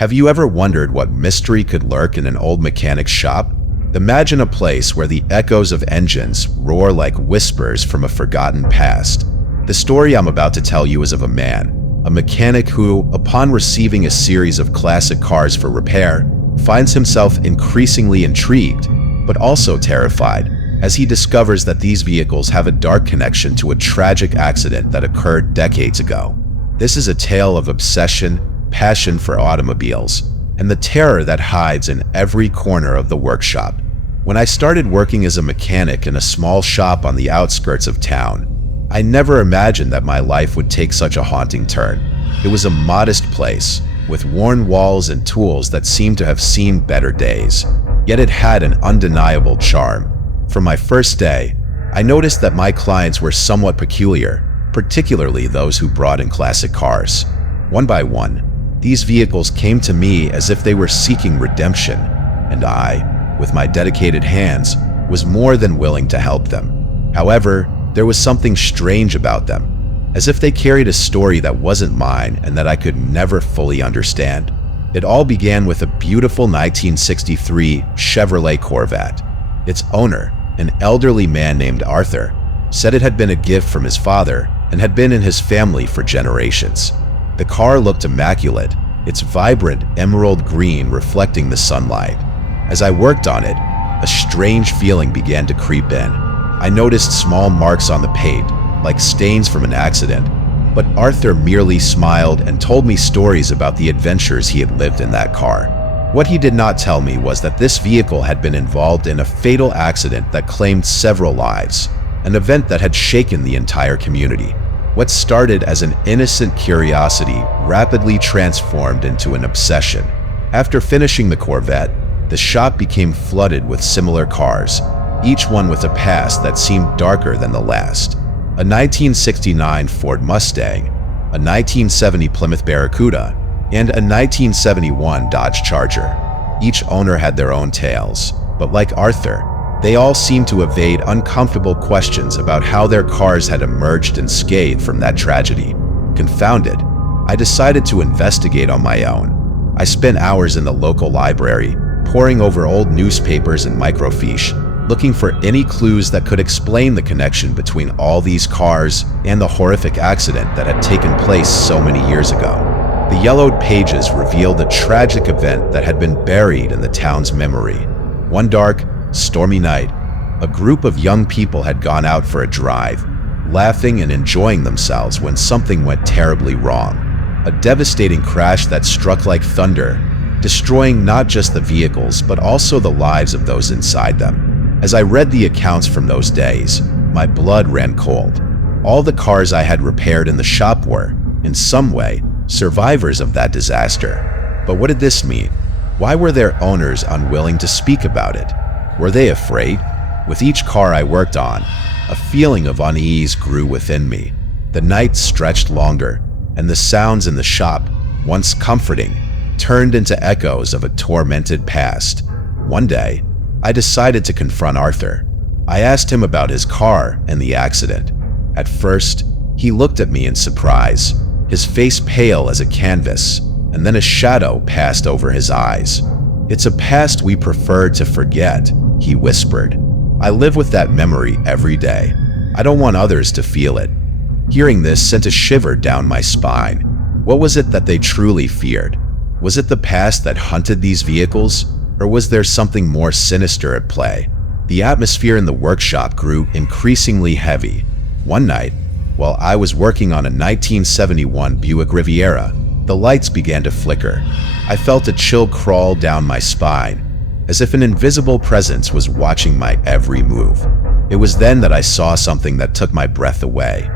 Have you ever wondered what mystery could lurk in an old mechanic's shop? Imagine a place where the echoes of engines roar like whispers from a forgotten past. The story I'm about to tell you is of a man, a mechanic who, upon receiving a series of classic cars for repair, finds himself increasingly intrigued, but also terrified, as he discovers that these vehicles have a dark connection to a tragic accident that occurred decades ago. This is a tale of obsession, passion for automobiles, and the terror that hides in every corner of the workshop. When I started working as a mechanic in a small shop on the outskirts of town, I never imagined that my life would take such a haunting turn. It was a modest place, with worn walls and tools that seemed to have seen better days, yet it had an undeniable charm. From my first day, I noticed that my clients were somewhat peculiar, particularly those who brought in classic cars. One by one, these vehicles came to me as if they were seeking redemption, and I, with my dedicated hands, was more than willing to help them. However, there was something strange about them, as if they carried a story that wasn't mine and that I could never fully understand. It all began with a beautiful 1963 Chevrolet Corvette. Its owner, an elderly man named Arthur, said it had been a gift from his father and had been in his family for generations. The car looked immaculate, its vibrant emerald green reflecting the sunlight. As I worked on it, a strange feeling began to creep in. I noticed small marks on the paint, like stains from an accident, but Arthur merely smiled and told me stories about the adventures he had lived in that car. What he did not tell me was that this vehicle had been involved in a fatal accident that claimed several lives, an event that had shaken the entire community. What started as an innocent curiosity rapidly transformed into an obsession. After finishing the Corvette, the shop became flooded with similar cars, each one with a past that seemed darker than the last. A 1969 Ford Mustang, a 1970 Plymouth Barracuda, and a 1971 Dodge Charger. Each owner had their own tales, but like Arthur, they all seemed to evade uncomfortable questions about how their cars had emerged unscathed from that tragedy. Confounded, I decided to investigate on my own. I spent hours in the local library, poring over old newspapers and microfiche, looking for any clues that could explain the connection between all these cars and the horrific accident that had taken place so many years ago. The yellowed pages revealed a tragic event that had been buried in the town's memory. One dark, stormy night, a group of young people had gone out for a drive, laughing and enjoying themselves when something went terribly wrong. A devastating crash that struck like thunder, destroying not just the vehicles but also the lives of those inside them. As I read the accounts from those days, my blood ran cold. All the cars I had repaired in the shop were, in some way, survivors of that disaster. But what did this mean? Why were their owners unwilling to speak about it? Were they afraid? With each car I worked on, a feeling of unease grew within me. The nights stretched longer, and the sounds in the shop, once comforting, turned into echoes of a tormented past. One day, I decided to confront Arthur. I asked him about his car and the accident. At first, he looked at me in surprise, his face pale as a canvas, and then a shadow passed over his eyes. "It's a past we prefer to forget," he whispered. "I live with that memory every day. I don't want others to feel it." Hearing this sent a shiver down my spine. What was it that they truly feared? Was it the past that hunted these vehicles, or was there something more sinister at play? The atmosphere in the workshop grew increasingly heavy. One night, while I was working on a 1971 Buick Riviera, the lights began to flicker. I felt a chill crawl down my spine, as if an invisible presence was watching my every move. It was then that I saw something that took my breath away.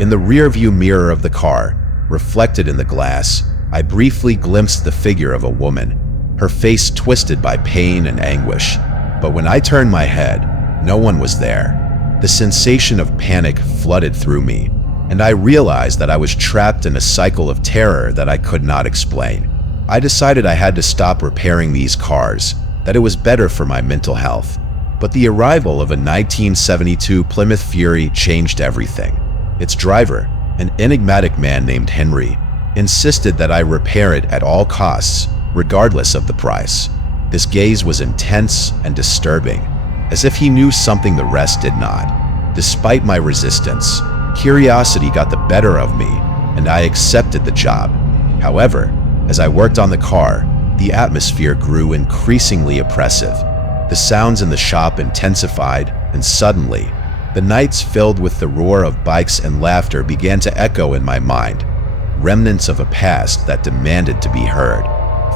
In the rearview mirror of the car, reflected in the glass, I briefly glimpsed the figure of a woman, her face twisted by pain and anguish. But when I turned my head, no one was there. The sensation of panic flooded through me, and I realized that I was trapped in a cycle of terror that I could not explain. I decided I had to stop repairing these cars, that it was better for my mental health. But the arrival of a 1972 Plymouth Fury changed everything. Its driver, an enigmatic man named Henry, insisted that I repair it at all costs, regardless of the price. This gaze was intense and disturbing, as if he knew something the rest did not. Despite my resistance, curiosity got the better of me, and I accepted the job. However, as I worked on the car, the atmosphere grew increasingly oppressive. The sounds in the shop intensified, and suddenly, the nights filled with the roar of bikes and laughter began to echo in my mind, remnants of a past that demanded to be heard.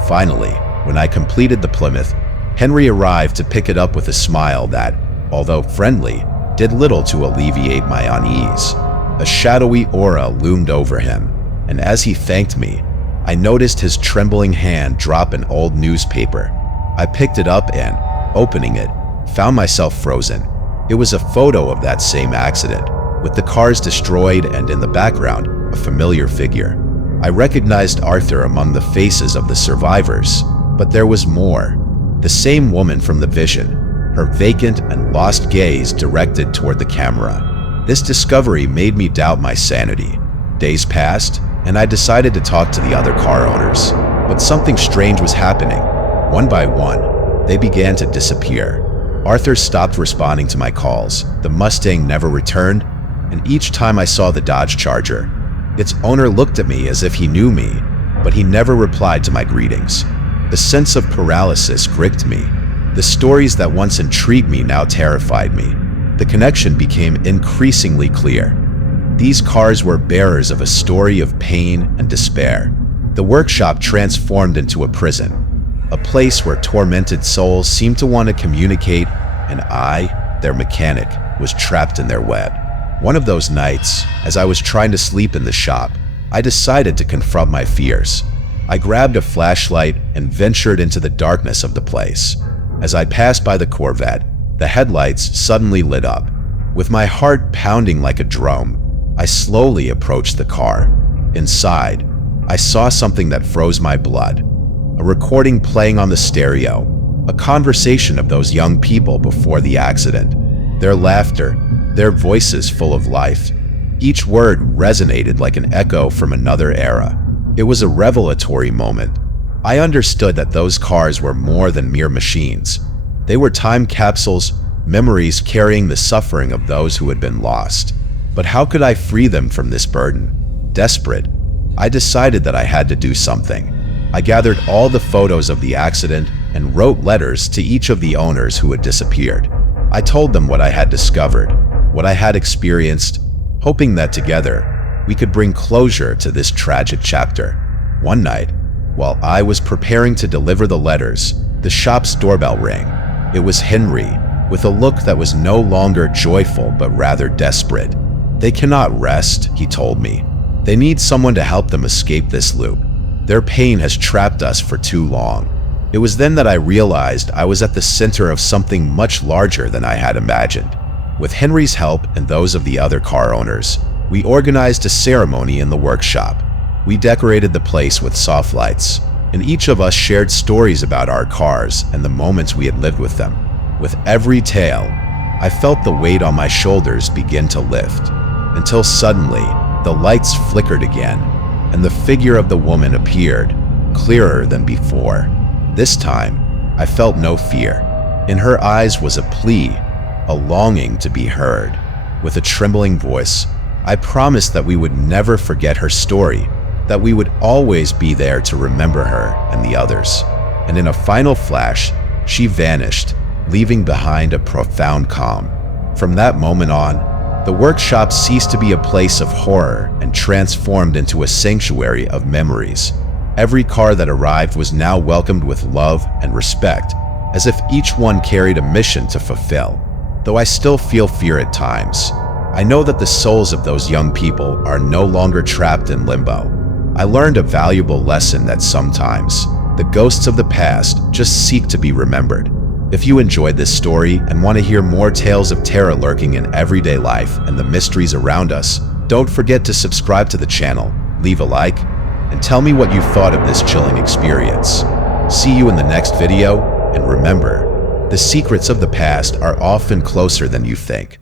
Finally, when I completed the Plymouth, Henry arrived to pick it up with a smile that, although friendly, did little to alleviate my unease. A shadowy aura loomed over him, and as he thanked me, I noticed his trembling hand drop an old newspaper. I picked it up and, opening it, found myself frozen. It was a photo of that same accident, with the cars destroyed and in the background, a familiar figure. I recognized Arthur among the faces of the survivors, but there was more. The same woman from the vision, her vacant and lost gaze directed toward the camera. This discovery made me doubt my sanity. Days passed, and I decided to talk to the other car owners, but something strange was happening. One by one, they began to disappear. Arthur stopped responding to my calls, the Mustang never returned, and each time I saw the Dodge Charger, its owner looked at me as if he knew me, but he never replied to my greetings. The sense of paralysis gripped me. The stories that once intrigued me now terrified me. The connection became increasingly clear. These cars were bearers of a story of pain and despair. The workshop transformed into a prison, a place where tormented souls seemed to want to communicate, and I, their mechanic, was trapped in their web. One of those nights, as I was trying to sleep in the shop, I decided to confront my fears. I grabbed a flashlight and ventured into the darkness of the place. As I passed by the Corvette, the headlights suddenly lit up. With my heart pounding like a drum, I slowly approached the car. Inside, I saw something that froze my blood. A recording playing on the stereo, a conversation of those young people before the accident. Their laughter, their voices full of life. Each word resonated like an echo from another era. It was a revelatory moment. I understood that those cars were more than mere machines. They were time capsules, memories carrying the suffering of those who had been lost. But how could I free them from this burden? Desperate, I decided that I had to do something. I gathered all the photos of the accident and wrote letters to each of the owners who had disappeared. I told them what I had discovered, what I had experienced, hoping that together we could bring closure to this tragic chapter. One night, while I was preparing to deliver the letters, the shop's doorbell rang. It was Henry, with a look that was no longer joyful but rather desperate. "They cannot rest," he told me. "They need someone to help them escape this loop. Their pain has trapped us for too long." It was then that I realized I was at the center of something much larger than I had imagined. With Henry's help and those of the other car owners, we organized a ceremony in the workshop. We decorated the place with soft lights, and each of us shared stories about our cars and the moments we had lived with them. With every tale, I felt the weight on my shoulders begin to lift, until suddenly the lights flickered again, and the figure of the woman appeared, clearer than before. This time, I felt no fear. In her eyes was a plea, a longing to be heard. With a trembling voice, I promised that we would never forget her story, that we would always be there to remember her and the others. And in a final flash, she vanished, leaving behind a profound calm. From that moment on, the workshop ceased to be a place of horror and transformed into a sanctuary of memories. Every car that arrived was now welcomed with love and respect, as if each one carried a mission to fulfill. Though I still feel fear at times, I know that the souls of those young people are no longer trapped in limbo. I learned a valuable lesson that sometimes the ghosts of the past just seek to be remembered. If you enjoyed this story and want to hear more tales of terror lurking in everyday life and the mysteries around us, don't forget to subscribe to the channel, leave a like, and tell me what you thought of this chilling experience. See you in the next video, and remember, the secrets of the past are often closer than you think.